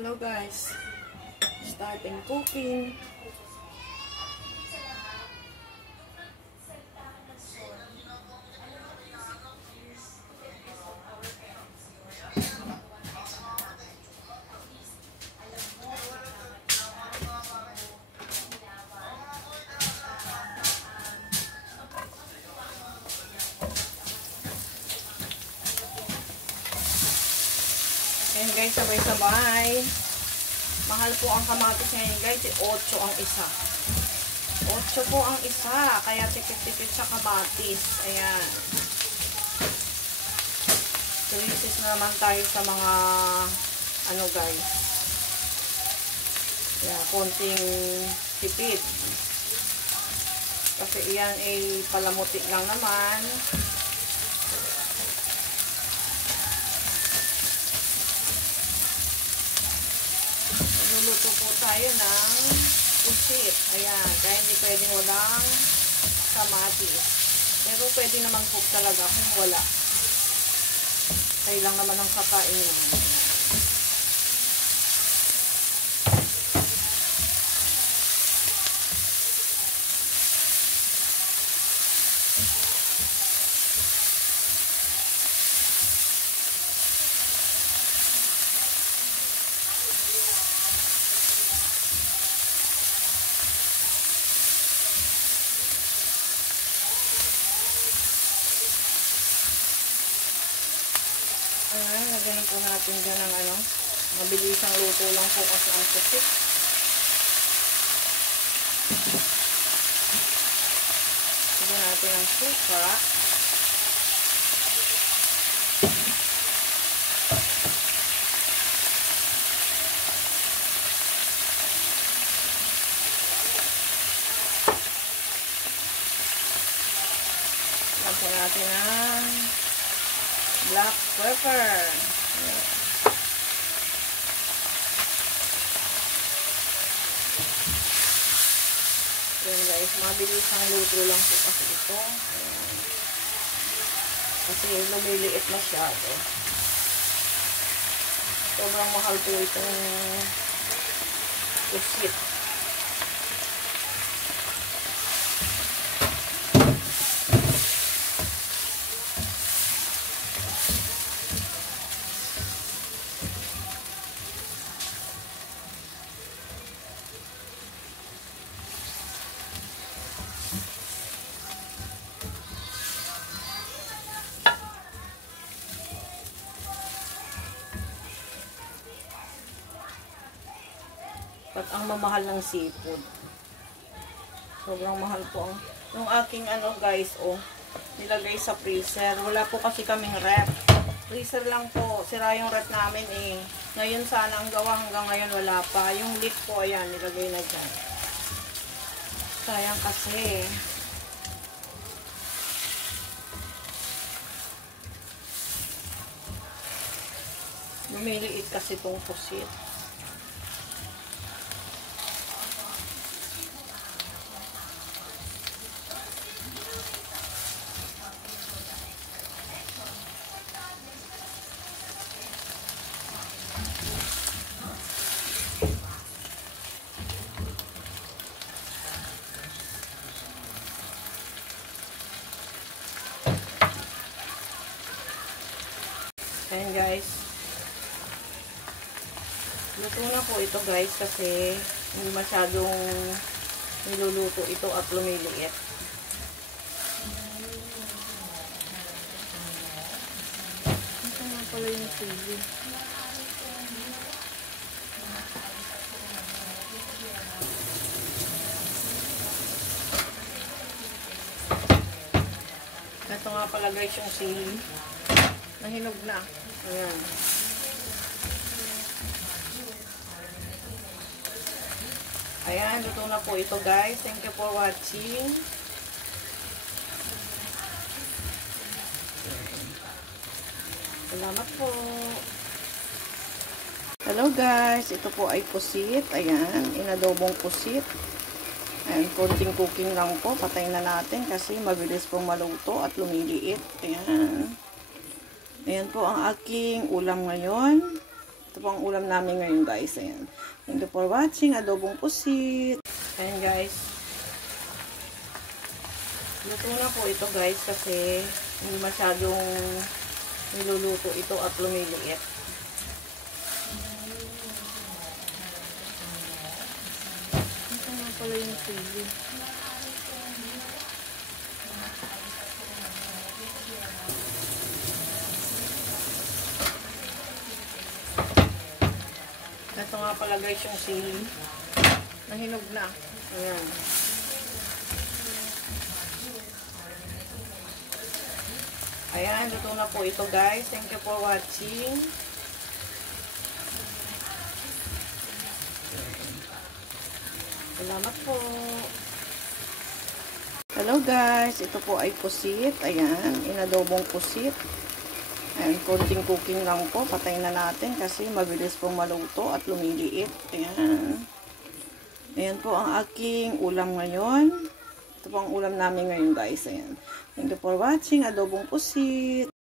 Hello guys, starting cooking. Ayan guys, sabay-sabay. Mahal po ang kamatis ngayon guys, 8 ang isa. 8 po ang isa, kaya tipid-tipid sa kamatis. Ayan. Tulisis na naman tayo sa mga ano guys. Ayan, konting tipid. Kasi iyan ay palamuti lang naman. Luluto po tayo ng pusit. Ayan, kaya hindi pwedeng walang kamatis. Pero pwede naman po talaga kung wala. Kaya lang naman ang kakainin. Ayan, lagyan po natin dyan ng ano, mabilisang luto lang po kasi ang pusit. Lagyan natin ang suka. Lagyan natin ang black pepper. Ayan guys, mabilis ang luto lang po kasi ito. Ayan. Kasi lumiliit masyado. Sobrang mahal po itong pusit. At ang mamahal ng seafood. Sobrang mahal po ang yung aking ano guys, oh, nilagay sa freezer. Wala po kasi kaming rep. Freezer lang po. Sira yung rep namin eh. Ngayon sana ang gawa, hanggang ngayon wala pa. Yung lid po, ayan, nilagay na dyan. Sayang kasi. Lumiliit kasi itong pusit. Ayan guys. Luto na po ito guys kasi hindi masyadong niluluto ito at lumiliit. Ito nga pala yung chili. Ito nga pala guys yung chili. Nahinog na. Ayan. Ayan, luto na po ito guys. Thank you for watching. Salamat po. Hello guys. Ito po ay pusit. Ayan, inadobong pusit. Ayan, konting cooking lang po. Patayin na natin kasi mabilis pong maluto at lumiliit. Ayan. Ayan po ang aking ulam ngayon. Ito po ang ulam namin ngayon guys. Ayan. Thank you for watching. Adobong pusit. Ayan guys. Luto na po ito guys kasi hindi masyadong niluluto ito at lumiliit. Ito nga pala yung sili. Ito nga pala guys yung sili. Nahinog na. Ayan. Ayan, luto na po ito guys. Thank you for watching. Salamat po. Hello guys. Ito po ay pusit. Ayan, inadobong pusit. Ayan, konting cooking lang po. Patayin na natin kasi mabilis pong maluto at lumiliit. Ayan. Ayan po ang aking ulam ngayon. Ito po ang ulam namin ngayon guys. Ayan. Thank you for watching. Adobong pusit.